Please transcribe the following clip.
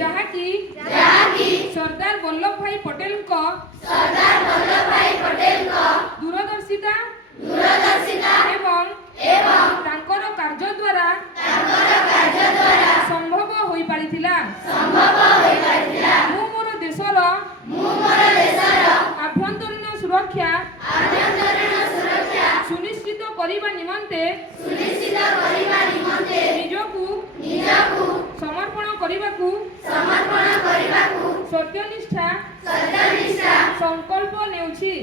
ଯାହାକି ସର୍ଦ୍ଦାର ବଲ୍ଲଭ ଭାଇ ପଟେଲଙ୍କ ଦୂରଦର୍ଶିତା ଏବଂ ତାଙ୍କର କାର୍ଯ୍ୟ ଦ୍ୱାରା ସମ୍ଭବ ହୋଇପାରିଥିଲା। ମୁଁ ମୋର ଦେଶର ଆଭ୍ୟନ୍ତରୀଣ ସୁରକ୍ଷା ସୁନିଶ୍ଚିତ କରିବା ନିମନ୍ତେ ନିଜକୁ ସମର୍ପଣ କରିବାକୁ ସତ୍ୟନିଷ୍ଠା ସଂକଳ୍ପ ନେଉଛି।